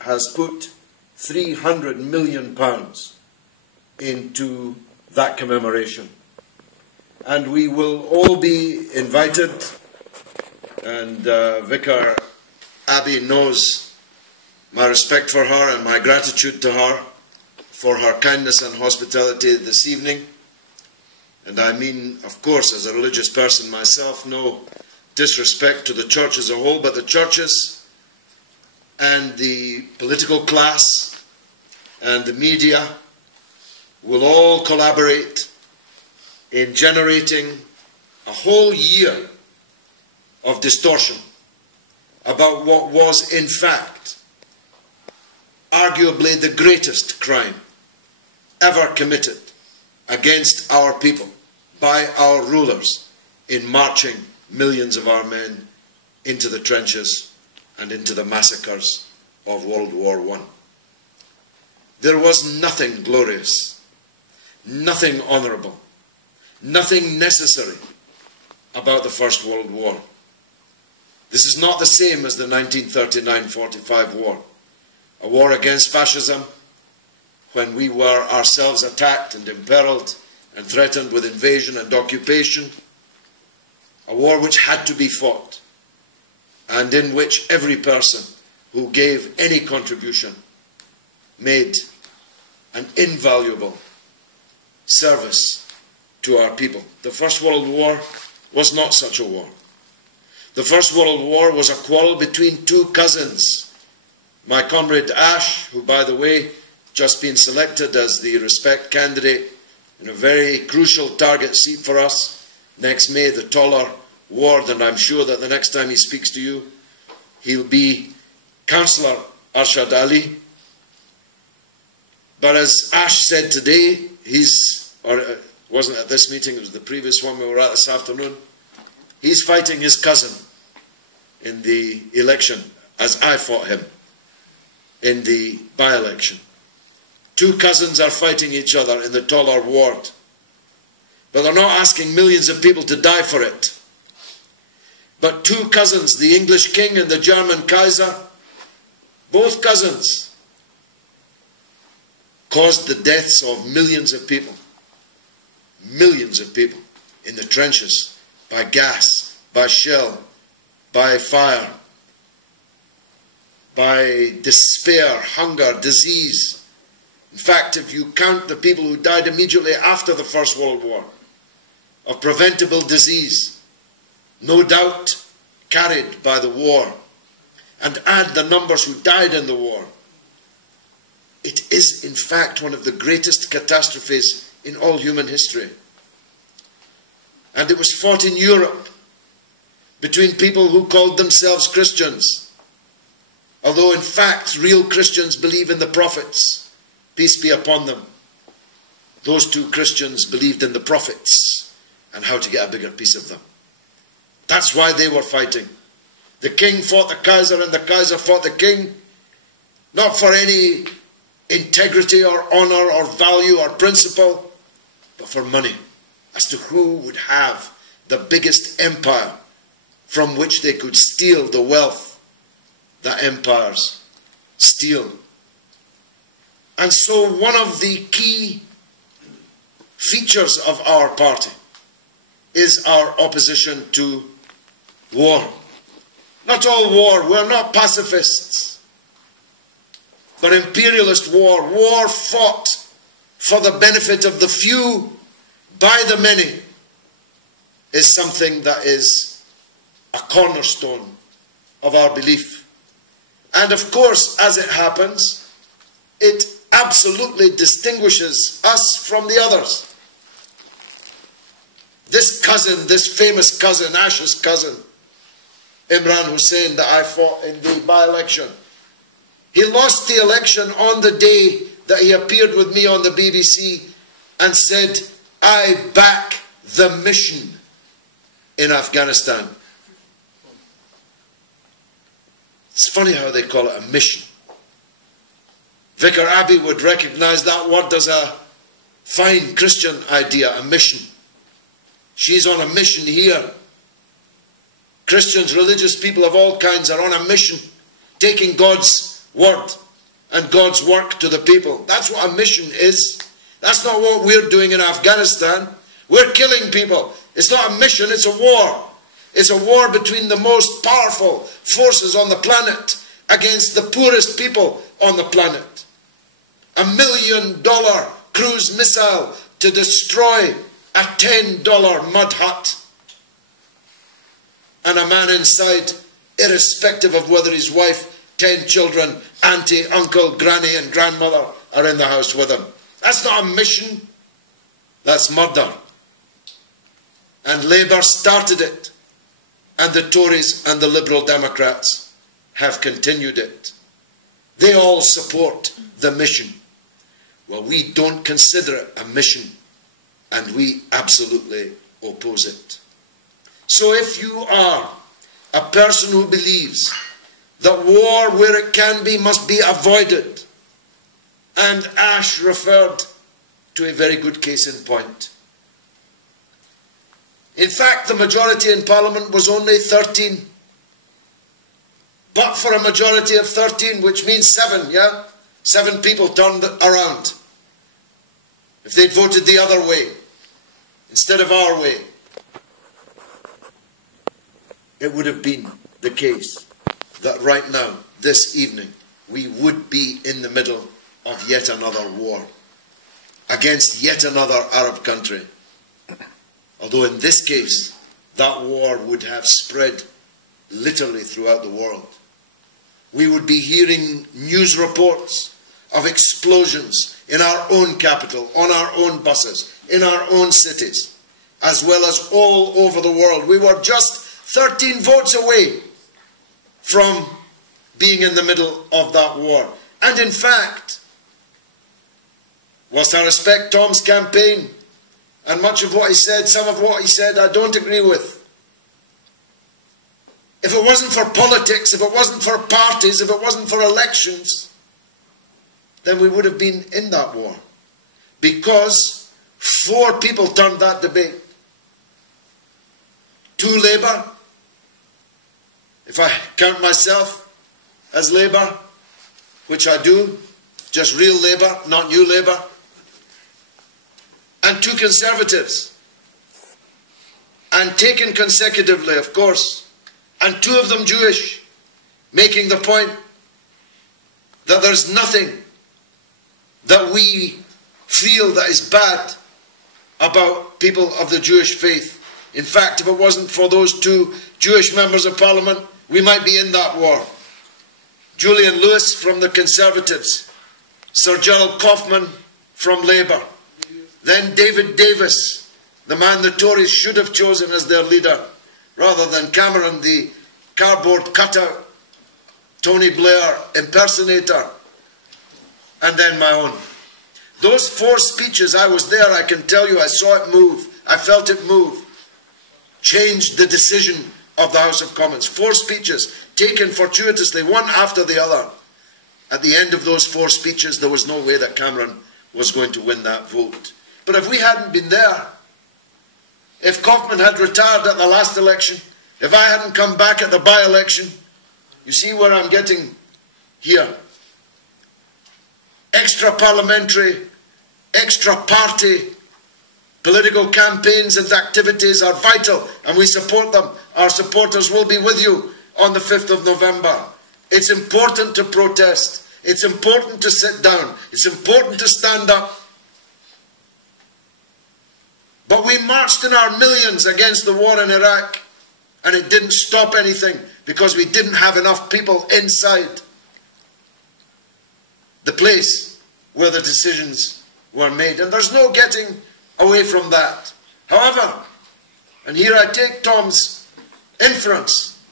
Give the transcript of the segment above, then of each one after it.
has put £300 million into that commemoration. And we will all be invited, and Vicar Abby knows my respect for her and my gratitude to her for her kindness and hospitality this evening. And I mean, of course, as a religious person myself, no disrespect to the church as a whole, but the churches and the political class and the media will all collaborate in generating a whole year of distortion about what was, in fact, arguably the greatest crime ever committed against our people by our rulers in marching millions of our men into the trenches and into the massacres of World War I. There was nothing glorious, nothing honourable, nothing necessary about the First World War. This is not the same as the 1939-45 war, a war against fascism, when we were ourselves attacked and imperiled and threatened with invasion and occupation, a war which had to be fought, and in which every person who gave any contribution made an invaluable service to our people. The First World War was not such a war. The First World War was a quarrel between two cousins. My comrade Ash, who, by the way, just been selected as the Respect candidate in a very crucial target seat for us next May, the Toller ward, and I'm sure that the next time he speaks to you, he'll be Councillor Arshad Ali. But as Ash said today, it wasn't at this meeting, it was the previous one we were at this afternoon, he's fighting his cousin in the election, as I fought him in the by-election. Two cousins are fighting each other in the Toller ward, but they're not asking millions of people to die for it. But two cousins, the English king and the German Kaiser, both cousins, caused the deaths of millions of people in the trenches, by gas, by shell, by fire, by despair, hunger, disease. In fact, if you count the people who died immediately after the First World War of preventable disease, no doubt carried by the war, and add the numbers who died in the war, it is in fact one of the greatest catastrophes in all human history. And it was fought in Europe between people who called themselves Christians, although in fact real Christians believe in the prophets, peace be upon them. Those two Christians believed in the prophets and how to get a bigger piece of them. That's why they were fighting. The king fought the Kaiser and the Kaiser fought the king, not for any integrity or honour or value or principle, but for money, as to who would have the biggest empire from which they could steal the wealth that empires steal. And so one of the key features of our party is our opposition to war. Not all war, we're not pacifists, but imperialist war, war fought for the benefit of the few by the many, is something that is a cornerstone of our belief. And of course, as it happens, it absolutely distinguishes us from the others. This cousin, this famous cousin, Ash's cousin, Imran Hussain, that I fought in the by-election, he lost the election on the day that he appeared with me on the BBC and said, "I back the mission in Afghanistan." It's funny how they call it a mission. Vicar Abbey would recognise that word as a fine Christian idea, a mission. She's on a mission here. Christians, religious people of all kinds are on a mission, taking God's word and God's work to the people. That's what a mission is. That's not what we're doing in Afghanistan. We're killing people. It's not a mission, it's a war. It's a war between the most powerful forces on the planet against the poorest people on the planet. $1 million cruise missile to destroy a $10 mud hut. And a man inside, irrespective of whether his wife, 10 children, auntie, uncle, granny and grandmother are in the house with him. That's not a mission. That's murder. And Labour started it. And the Tories and the Liberal Democrats have continued it. They all support the mission. Well, we don't consider it a mission, and we absolutely oppose it. So if you are a person who believes that war where it can be must be avoided, and Ash referred to a very good case in point. In fact, the majority in Parliament was only 13. But for a majority of 13, which means 7, yeah? 7 people turned around. If they'd voted the other way, instead of our way, it would have been the case that right now, this evening, we would be in the middle of yet another war against yet another Arab country. Although in this case, that war would have spread literally throughout the world. We would be hearing news reports of explosions in our own capital, on our own buses, in our own cities, as well as all over the world. We were just 13 votes away from being in the middle of that war. And in fact, whilst I respect Tom's campaign, and much of what he said, some of what he said, I don't agree with. If it wasn't for politics, if it wasn't for parties, if it wasn't for elections, then we would have been in that war. Because 4 people turned that debate. 2 Labour, if I count myself as Labour, which I do, just real Labour, not new Labour, and 2 Conservatives, and taken consecutively, of course, and 2 of them Jewish, making the point that there's nothing that we feel that is bad about people of the Jewish faith. In fact, if it wasn't for those 2 Jewish members of Parliament, we might be in that war. Julian Lewis from the Conservatives, Sir Gerald Kaufman from Labour, then David Davis, the man the Tories should have chosen as their leader, rather than Cameron, the cardboard cutout, Tony Blair impersonator, and then my own. Those 4 speeches, I was there, I can tell you, I saw it move, I felt it move, changed the decision of the House of Commons. 4 speeches, taken fortuitously, one after the other. At the end of those 4 speeches, there was no way that Cameron was going to win that vote. But if we hadn't been there, if Kaufman had retired at the last election, if I hadn't come back at the by-election, you see where I'm getting here. Extra-parliamentary, extra-party political campaigns and activities are vital, and we support them. Our supporters will be with you on the 5th of November. It's important to protest. It's important to sit down. It's important to stand up. But we marched in our millions against the war in Iraq, and it didn't stop anything because we didn't have enough people inside the place where the decisions were made. And there's no getting away from that. However, and here I take Tom's inference,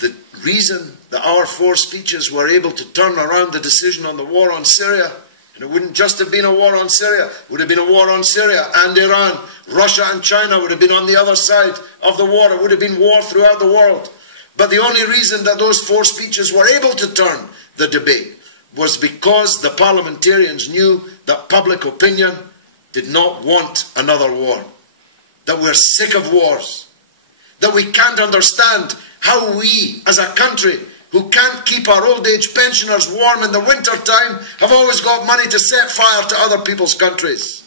the reason that our 4 speeches were able to turn around the decision on the war on Syria, and it wouldn't just have been a war on Syria, it would have been a war on Syria and Iran. Russia and China would have been on the other side of the war. It would have been war throughout the world. But the only reason that those 4 speeches were able to turn the debate was because the parliamentarians knew that public opinion did not want another war. That we're sick of wars. That we can't understand how we as a country who can't keep our old age pensioners warm in the winter time have always got money to set fire to other people's countries,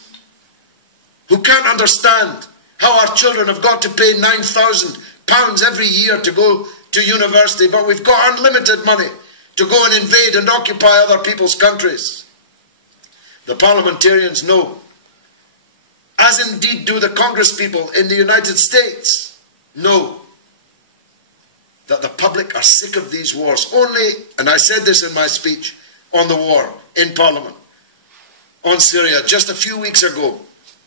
who can't understand how our children have got to pay £9,000 every year to go to university, but we've got unlimited money to go and invade and occupy other people's countries. The parliamentarians know, as indeed do the Congress people in the United States, know that the public are sick of these wars. Only, and I said this in my speech on the war in Parliament, on Syria, just a few weeks ago,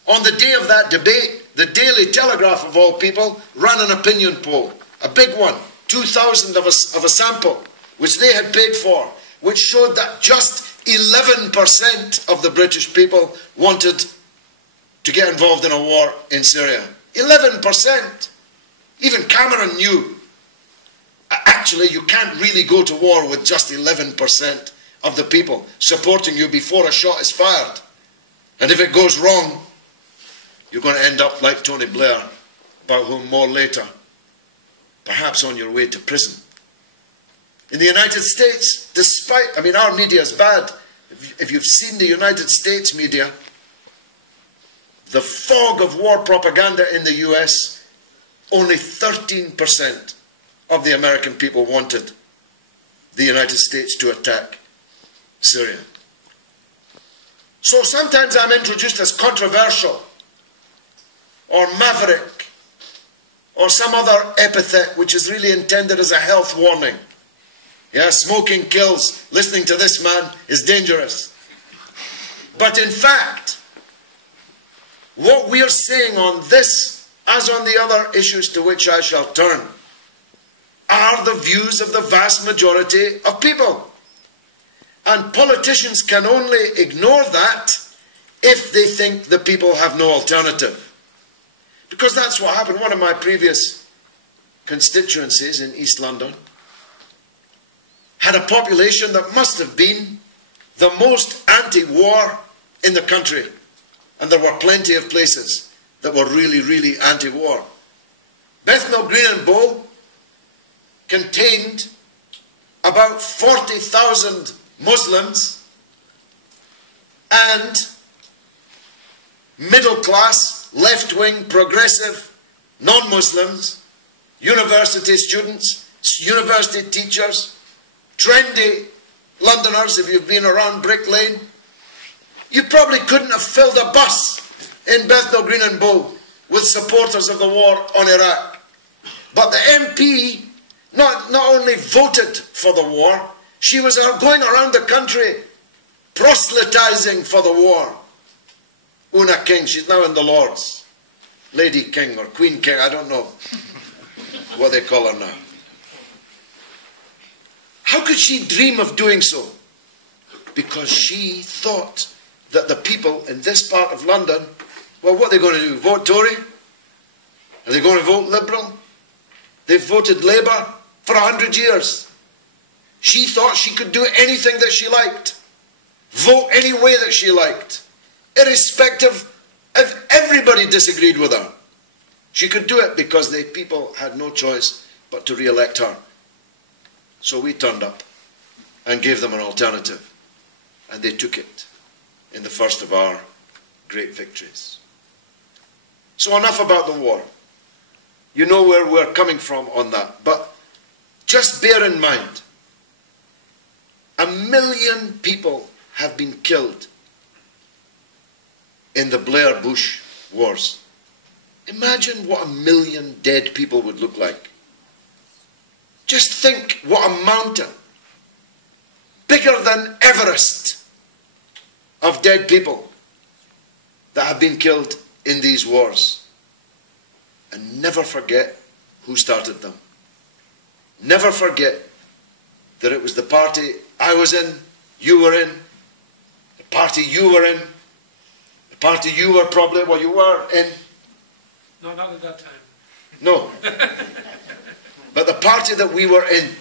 on the day of that debate, the Daily Telegraph of all people ran an opinion poll, a big one, 2,000 of a sample, which they had paid for, which showed that just 11% of the British people wanted to get involved in a war in Syria. 11%. Even Cameron knew, actually, you can't really go to war with just 11% of the people supporting you before a shot is fired. And if it goes wrong, you're going to end up like Tony Blair, about whom more later, perhaps on your way to prison. In the United States, despite, I mean, our media is bad. If you've seen the United States media, the fog of war propaganda in the US, only 13% of the American people wanted the United States to attack Syria. So sometimes I'm introduced as controversial, or maverick, or some other epithet which is really intended as a health warning. Yeah, smoking kills. Listening to this man is dangerous. But in fact, what we are saying on this, as on the other issues to which I shall turn, are the views of the vast majority of people. And politicians can only ignore that if they think the people have no alternative. Because that's what happened. One of my previous constituencies in East London had a population that must have been the most anti-war in the country. And there were plenty of places that were really, really anti-war. Bethnal Green and Bow contained about 40,000 Muslims and middle-class, left-wing, progressive, non-Muslims, university students, university teachers, trendy Londoners, if you've been around Brick Lane. You probably couldn't have filled a bus in Bethnal Green and Bow with supporters of the war on Iraq. But the MP not only voted for the war, she was going around the country proselytizing for the war. Una King, she's now in the Lords. Lady King or Queen King, I don't know what they call her now. How could she dream of doing so? Because she thought that the people in this part of London, well, what are they going to do? Vote Tory? Are they going to vote Liberal? They've voted Labour for 100 years. She thought she could do anything that she liked, vote any way that she liked, irrespective if everybody disagreed with her. She could do it because the people had no choice but to re-elect her. So we turned up and gave them an alternative, and they took it in the first of our great victories. So enough about the war. You know where we're coming from on that, but just bear in mind, 1 million people have been killed in the Blair-Bush wars. Imagine what 1 million dead people would look like. Just think what a mountain, bigger than Everest, of dead people that have been killed in these wars. And never forget who started them. Never forget that it was the party I was in, you were in, the party you were in, the party you were probably, well, you were in. No, not at that time. No. But the party that we were in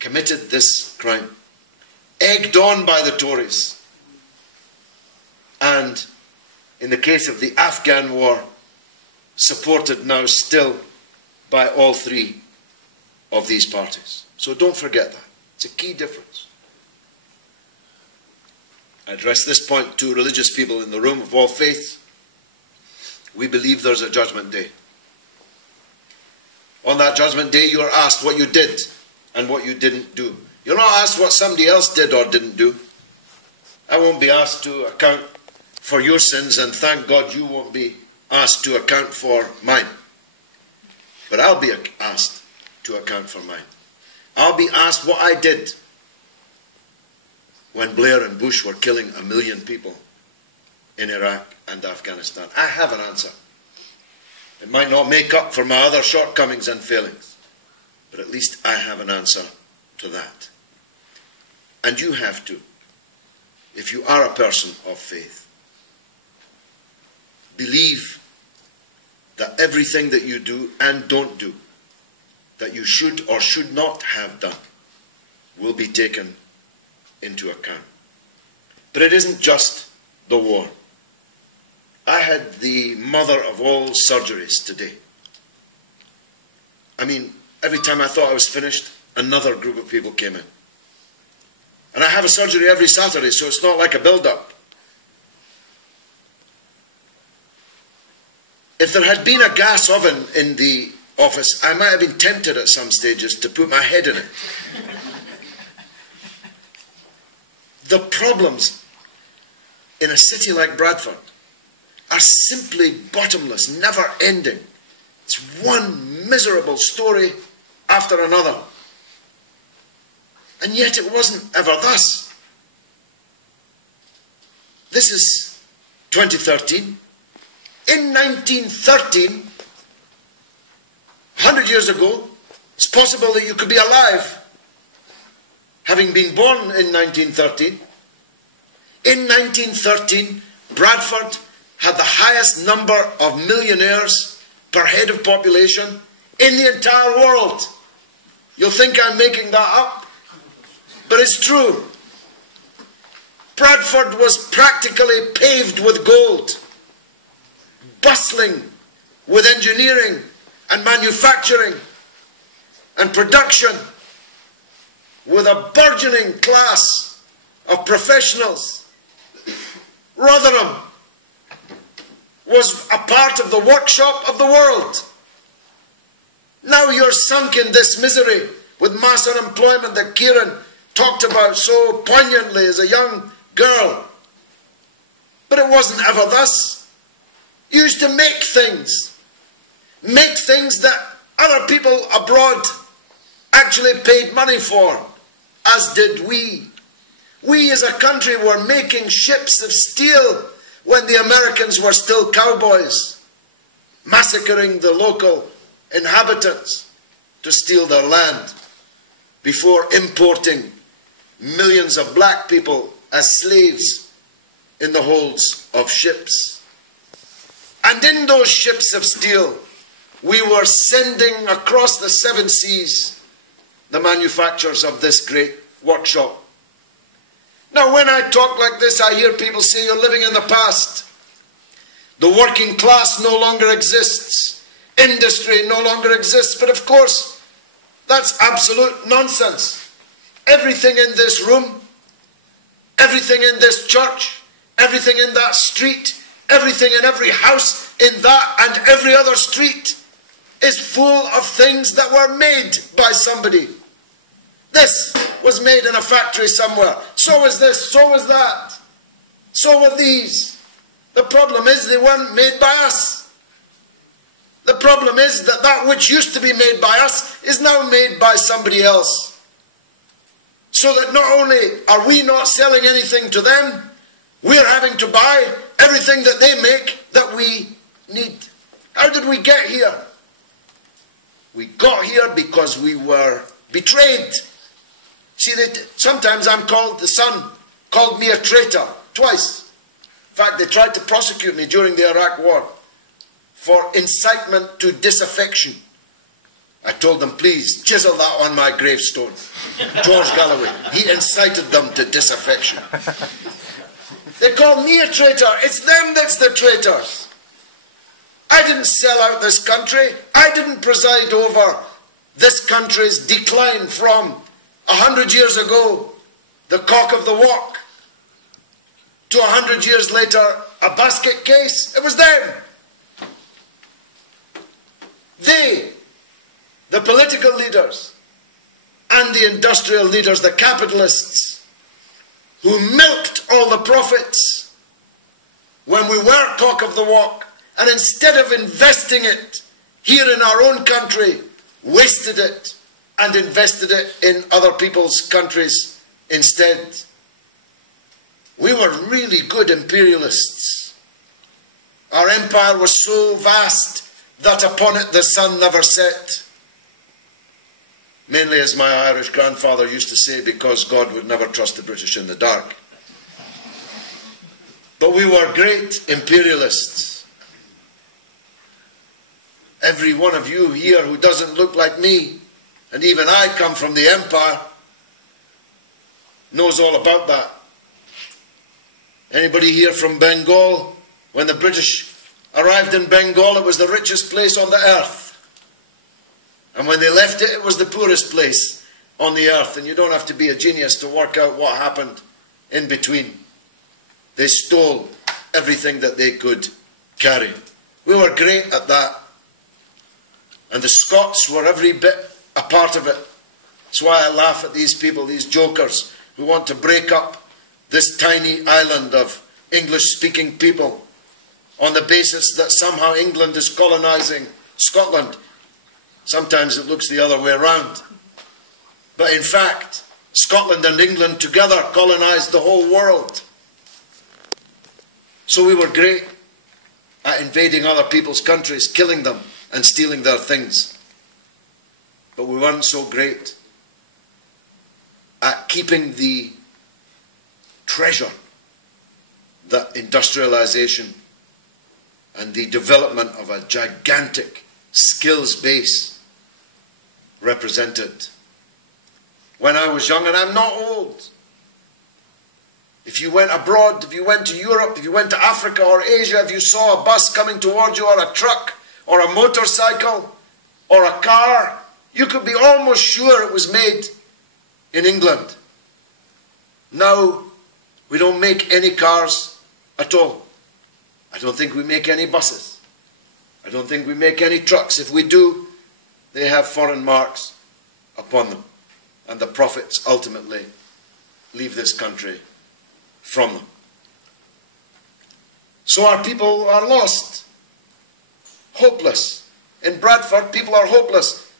committed this crime, egged on by the Tories. And in the case of the Afghan war, supported now still by all three of these parties. So don't forget that. It's a key difference. I address this point to religious people in the room of all faiths. We believe there's a judgment day. On that judgment day, you are asked what you did and what you didn't do. You're not asked what somebody else did or didn't do. I won't be asked to account for your sins, and thank God you won't be asked to account for mine. But I'll be asked to account for mine. I'll be asked what I did when Blair and Bush were killing 1 million people in Iraq and Afghanistan. I have an answer. It might not make up for my other shortcomings and failings, but at least I have an answer to that. And you have to, if you are a person of faith. Believe that everything that you do and don't do, that you should or should not have done, will be taken into account. But it isn't just the war. I had the mother of all surgeries today. I mean, every time I thought I was finished, another group of people came in. And I have a surgery every Saturday, so it's not like a build-up. If there had been a gas oven in the office, I might have been tempted at some stages to put my head in it. The problems in a city like Bradford are simply bottomless, never ending. It's one miserable story after another. And yet it wasn't ever thus. This is 2013. In 1913, 100 years ago, it's possible that you could be alive, having been born in 1913. In 1913, Bradford had the highest number of millionaires per head of population in the entire world. You'll think I'm making that up, but it's true. Bradford was practically paved with gold, bustling with engineering and manufacturing and production, with a burgeoning class of professionals. Rotherham was a part of the workshop of the world. Now you're sunk in this misery with mass unemployment that Kieran talked about so poignantly as a young girl. But it wasn't ever thus. You used to make things that other people abroad actually paid money for, as did we. We as a country were making ships of steel when the Americans were still cowboys, massacring the local inhabitants to steal their land before importing millions of black people as slaves in the holds of ships. And in those ships of steel, we were sending across the 7 seas the manufacturers of this great workshop. Now, when I talk like this, I hear people say, you're living in the past. The working class no longer exists. Industry no longer exists. But of course, that's absolute nonsense. Everything in this room, everything in this church, everything in that street, everything in every house in that and every other street is full of things that were made by somebody. This was made in a factory somewhere. So is this, so is that. So were these. The problem is they weren't made by us. The problem is that that which used to be made by us is now made by somebody else. So that not only are we not selling anything to them, we're having to buy everything that they make that we need. How did we get here? We got here because we were betrayed. See, sometimes I'm called, the Sun called me a traitor, twice. In fact, they tried to prosecute me during the Iraq War for incitement to disaffection. I told them, please, chisel that on my gravestone. George Galloway, he incited them to disaffection. They call me a traitor. It's them that's the traitors. I didn't sell out this country. I didn't preside over this country's decline from 100 years ago, the cock of the walk, to 100 years later, a basket case. It was them. They, the political leaders and the industrial leaders, the capitalists, who milked all the profits when we were talk of the walk, and instead of investing it here in our own country, wasted it and invested it in other people's countries instead. We were really good imperialists. Our empire was so vast that upon it the sun never set. Mainly, as my Irish grandfather used to say, because God would never trust the British in the dark. But we were great imperialists. Every one of you here who doesn't look like me, and even I come from the empire, knows all about that. Anybody here from Bengal? When the British arrived in Bengal, it was the richest place on the earth. And when they left it, it was the poorest place on the earth. And you don't have to be a genius to work out what happened in between. They stole everything that they could carry. We were great at that. And the Scots were every bit a part of it. That's why I laugh at these people, these jokers, who want to break up this tiny island of English-speaking people on the basis that somehow England is colonising Scotland. Sometimes it looks the other way around. But in fact, Scotland and England together colonised the whole world. So we were great at invading other people's countries, killing them and stealing their things. But we weren't so great at keeping the treasure that industrialization and the development of a gigantic skills base represented. When I was young, and I'm not old, if you went abroad, if you went to Europe, if you went to Africa or Asia, if you saw a bus coming towards you, or a truck, or a motorcycle, or a car, you could be almost sure it was made in England. Now, we don't make any cars at all. I don't think we make any buses. I don't think we make any trucks. If we do, they have foreign marks upon them. And the profits ultimately leave this country from them. So our people are lost. Hopeless. In Bradford, people are hopeless.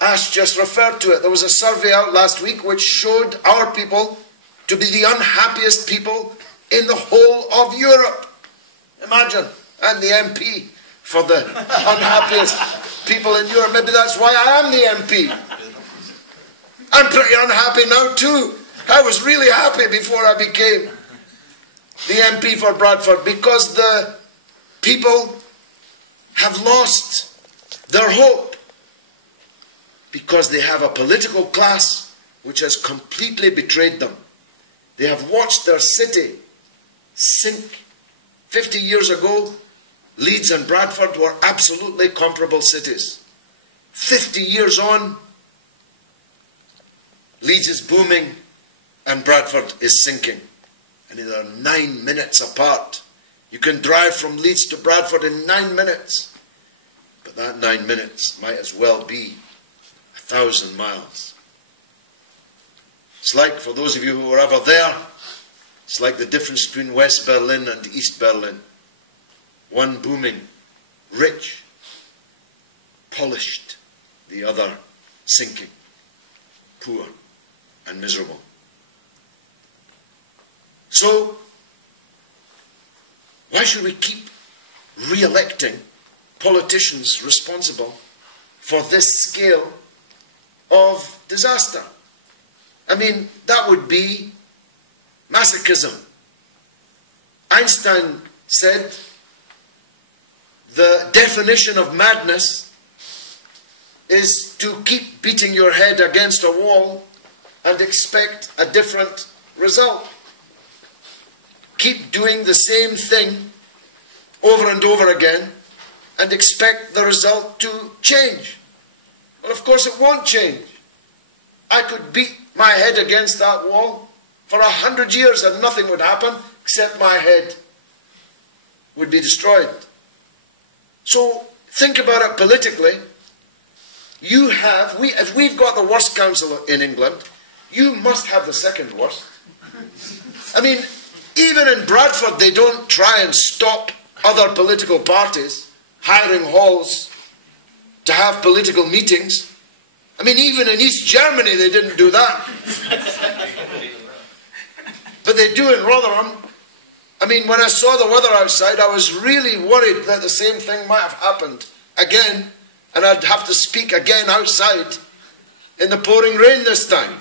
Ash just referred to it. There was a survey out last week which showed our people to be the unhappiest people in the whole of Europe. Imagine. I'm the MP for the unhappiest people in Europe. Maybe that's why I am the MP. I'm pretty unhappy now too. I was really happy before I became the MP for Bradford, because the people have lost their hope, because they have a political class which has completely betrayed them. They have watched their city sink. 50 years ago, Leeds and Bradford were absolutely comparable cities. 50 years on, Leeds is booming and Bradford is sinking. And they are 9 minutes apart. You can drive from Leeds to Bradford in 9 minutes. But that 9 minutes might as well be 1,000 miles. It's like, for those of you who were ever there, it's like the difference between West Berlin and East Berlin. One booming, rich, polished, the other sinking, poor and miserable. So, why should we keep re-electing politicians responsible for this scale of disaster? I mean, that would be masochism. Einstein said the definition of madness is to keep beating your head against a wall and expect a different result. Keep doing the same thing over and over again and expect the result to change. Well, of course it won't change. I could beat my head against that wall for 100 years and nothing would happen except my head would be destroyed. So think about it politically. If we've got the worst council in England, you must have the second worst. I mean, even in Bradford, they don't try and stop other political parties hiring halls to have political meetings. I mean, even in East Germany, they didn't do that. But they do in Rotherham. I mean, when I saw the weather outside, I was really worried that the same thing might have happened again, and I'd have to speak again outside in the pouring rain this time.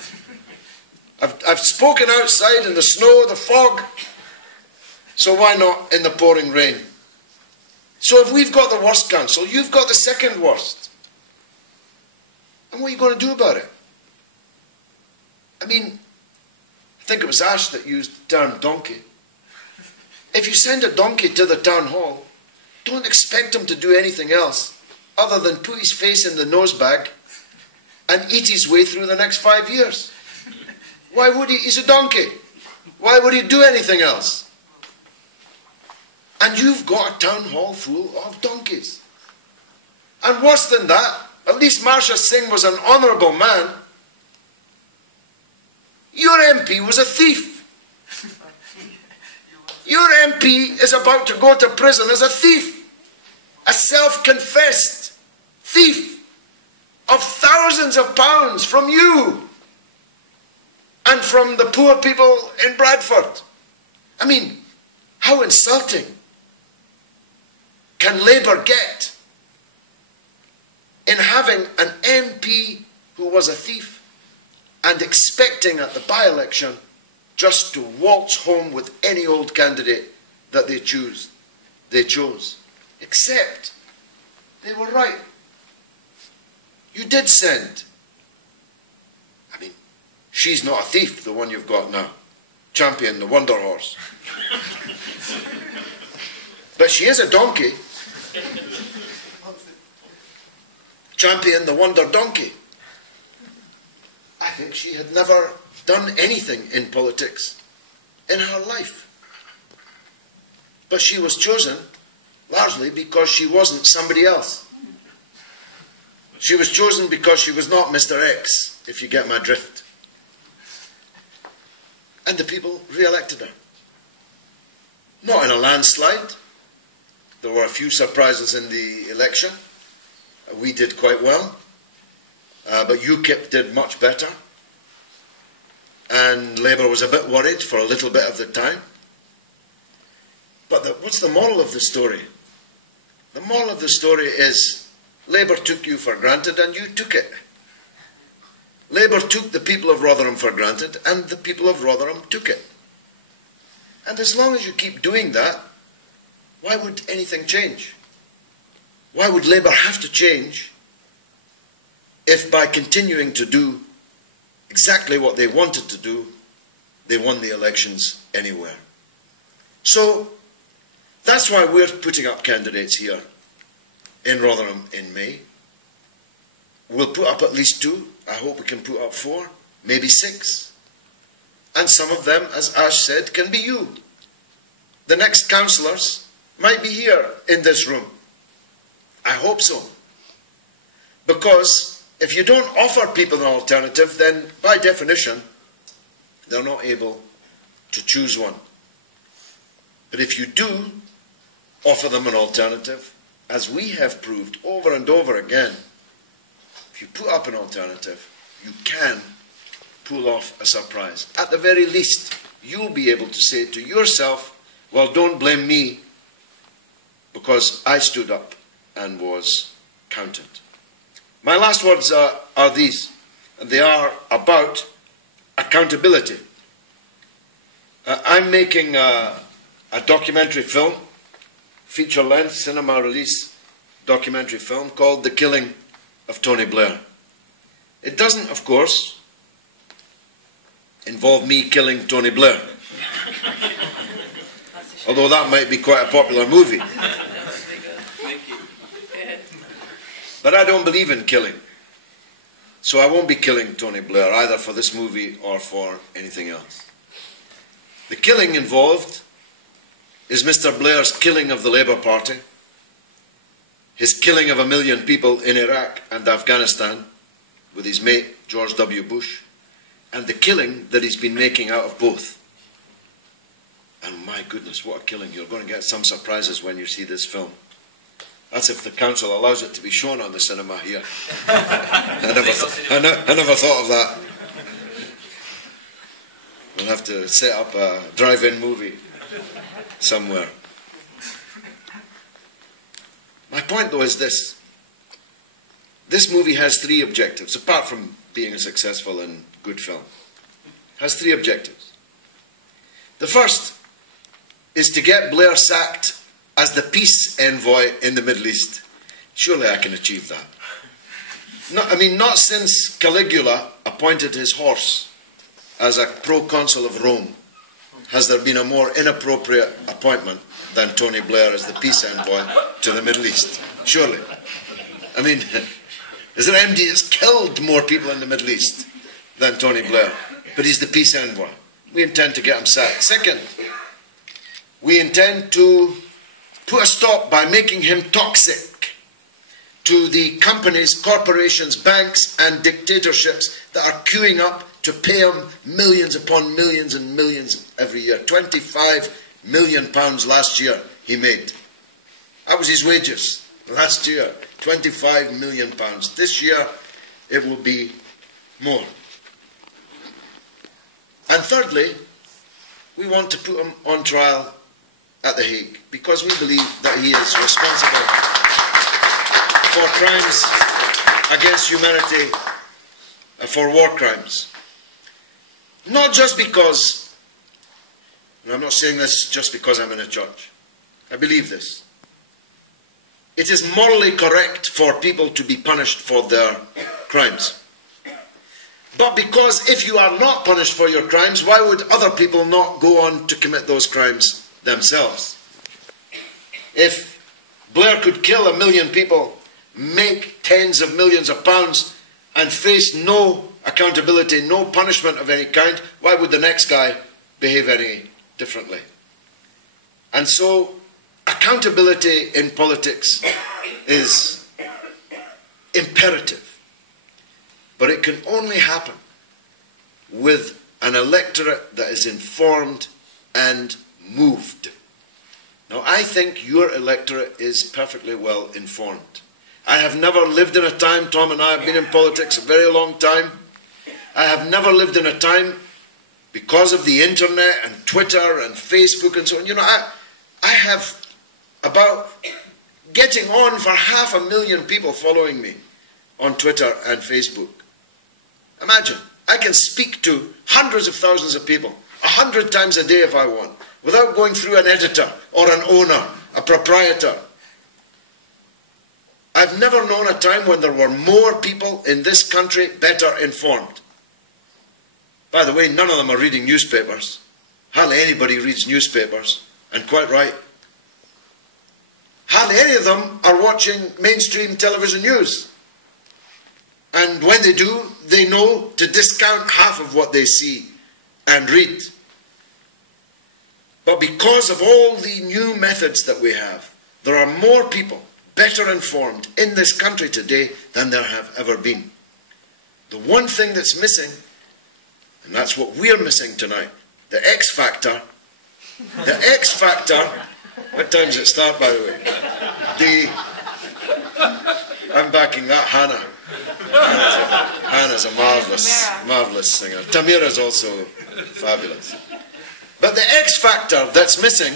I've spoken outside in the snow, the fog, so why not in the pouring rain? So if we've got the worst council, you've got the second worst. And what are you going to do about it? I mean, I think it was Ash that used the term donkey. If you send a donkey to the town hall, don't expect him to do anything else other than put his face in the nosebag and eat his way through the next 5 years. Why would he? He's a donkey. Why would he do anything else? And you've got a town hall full of donkeys. And worse than that, at least Marsha Singh was an honourable man. Your MP was a thief. Your MP is about to go to prison as a thief. A self-confessed thief of thousands of pounds from you and from the poor people in Bradford. I mean, how insulting can Labour get in having an MP who was a thief and expecting at the by-election just to waltz home with any old candidate that they chose. Except they were right. You did send. I mean, she's not a thief, the one you've got now. Champion, the Wonder Horse. But she is a donkey. Champion, the Wonder Donkey. I think she had never done anything in politics in her life. But she was chosen largely because she wasn't somebody else. She was chosen because she was not Mr. X, if you get my drift. And the people re-elected her. Not in a landslide. There were a few surprises in the election. We did quite well. But UKIP did much better. And Labour was a bit worried for a little bit of the time. But what's the moral of the story? The moral of the story is Labour took you for granted and you took it. Labour took the people of Rotherham for granted and the people of Rotherham took it. And as long as you keep doing that, why would anything change? Why would Labour have to change if by continuing to do exactly what they wanted to do, they won the elections anywhere? So that's why we're putting up candidates here in Rotherham in May. We'll put up at least 2. I hope we can put up 4, maybe 6. And some of them, as Ash said, can be you. The next councillors might be here in this room. I hope so. Because if you don't offer people an alternative, then by definition, they're not able to choose one. But if you do offer them an alternative, as we have proved over and over again, if you put up an alternative, you can pull off a surprise. At the very least, you'll be able to say to yourself, well, don't blame me because I stood up and was counted. My last words are these, and they are about accountability. I'm making a documentary film, feature-length, cinema-release documentary film called The Killing of Tony Blair. It doesn't, of course, involve me killing Tony Blair. Although that might be quite a popular movie. But I don't believe in killing. So I won't be killing Tony Blair, either for this movie or for anything else. The killing involved is Mr. Blair's killing of the Labour Party, his killing of 1 million people in Iraq and Afghanistan with his mate George W. Bush, and the killing that he's been making out of both. And my goodness, what a killing. You're going to get some surprises when you see this film. That's if the council allows it to be shown on the cinema here. I never thought of that. We'll have to set up a drive-in movie somewhere. My point, though, is this. This movie has 3 objectives, apart from being a successful and good film. It has 3 objectives. The first is to get Blair sacked as the peace envoy in the Middle East. Surely I can achieve that. Not since Caligula appointed his horse as a proconsul of Rome has there been a more inappropriate appointment than Tony Blair as the peace envoy to the Middle East. Surely. Is there MD that's killed more people in the Middle East than Tony Blair? But he's the peace envoy. We intend to get him sacked. Second, we intend to put a stop by making him toxic to the companies, corporations, banks and dictatorships that are queuing up to pay him millions upon millions and millions every year. £25 million last year he made. That was his wages last year. £25 million. This year it will be more. And thirdly, we want to put him on trial at The Hague because we believe that he is responsible for crimes against humanity, for war crimes. Not just because, and I'm not saying this just because I'm in a church. I believe this. It is morally correct for people to be punished for their crimes. But because if you are not punished for your crimes, why would other people not go on to commit those crimes themselves? If Blair could kill 1 million people, make tens of millions of pounds, and face no accountability, no punishment of any kind, why would the next guy behave any differently? And so, accountability in politics is imperative. But it can only happen with an electorate that is informed and moved. Now, I think your electorate is perfectly well informed. I have never lived in a time, Tom and I have been in politics a very long time. I have never lived in a time, because of the internet and Twitter and Facebook and so on, I have about getting on for 500,000 people following me on Twitter and Facebook. Imagine, I can speak to hundreds of thousands of people 100 times a day if I want, without going through an editor or an owner, a proprietor. I've never known a time when there were more people in this country better informed. By the way, none of them are reading newspapers. Hardly anybody reads newspapers, and quite right. Hardly any of them are watching mainstream television news. And when they do, they know to discount half of what they see and read. But because of all the new methods that we have, there are more people better informed in this country today than there have ever been. The one thing that's missing, and that's what we're missing tonight, the X Factor. The X Factor, what time does it start, by the way? I'm backing that, Hannah. Hannah's a marvellous singer. Tamira's also fabulous. But the X Factor that's missing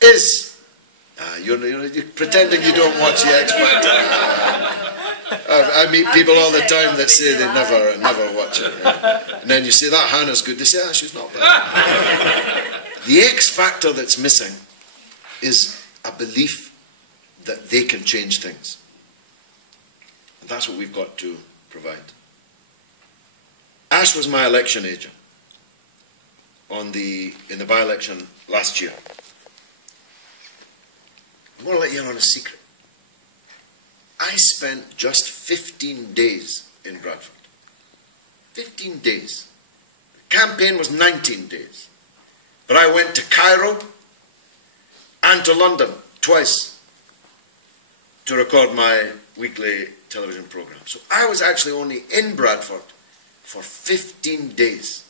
is... You're pretending you don't watch the X Factor. I meet people all the time that say they never watch it. And then you say, that Hannah's good. They say, she's not bad. The X Factor that's missing is a belief that they can change things. And that's what we've got to provide. Ash was my election agent in the by-election last year. I'm going to let you in on a secret. I spent just 15 days in Bradford. 15 days. The campaign was 19 days. But I went to Cairo and to London twice to record my weekly television program. So I was actually only in Bradford for 15 days.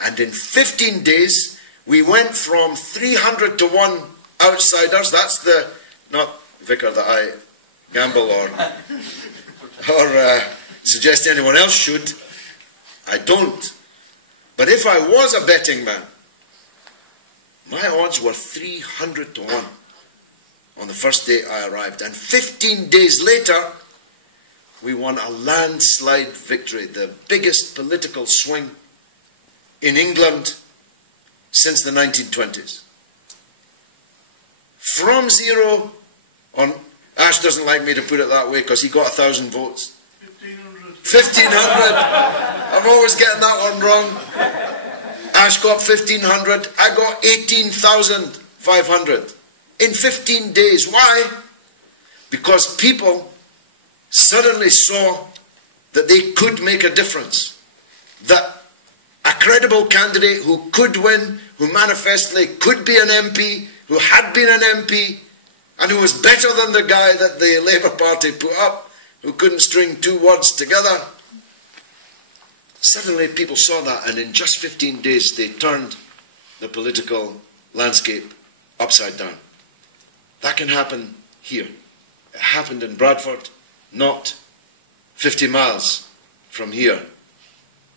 And in 15 days, we went from 300 to 1 outsiders. That's the, not vicar that I gamble or suggest anyone else should. I don't. But if I was a betting man, my odds were 300 to 1 on the first day I arrived. And 15 days later, we won a landslide victory, the biggest political swing in England since the 1920s. From zero on, Ash doesn't like me to put it that way because he got 1,000 votes. 1,500. I'm always getting that one wrong. Ash got 1,500. I got 18,500 in 15 days. Why? Because people suddenly saw that they could make a difference. That a credible candidate who could win, who manifestly could be an MP, who had been an MP, and who was better than the guy that the Labour Party put up, who couldn't string two words together. Suddenly people saw that, and in just 15 days they turned the political landscape upside down. That can happen here. It happened in Bradford, not 50 miles from here,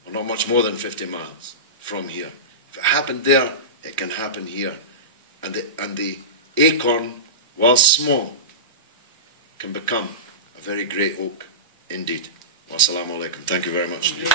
or not much more than 50 miles from here. If it happened there, it can happen here. And the acorn, while small, can become a very great oak indeed. Wassalamu alaikum. Thank you very much indeed.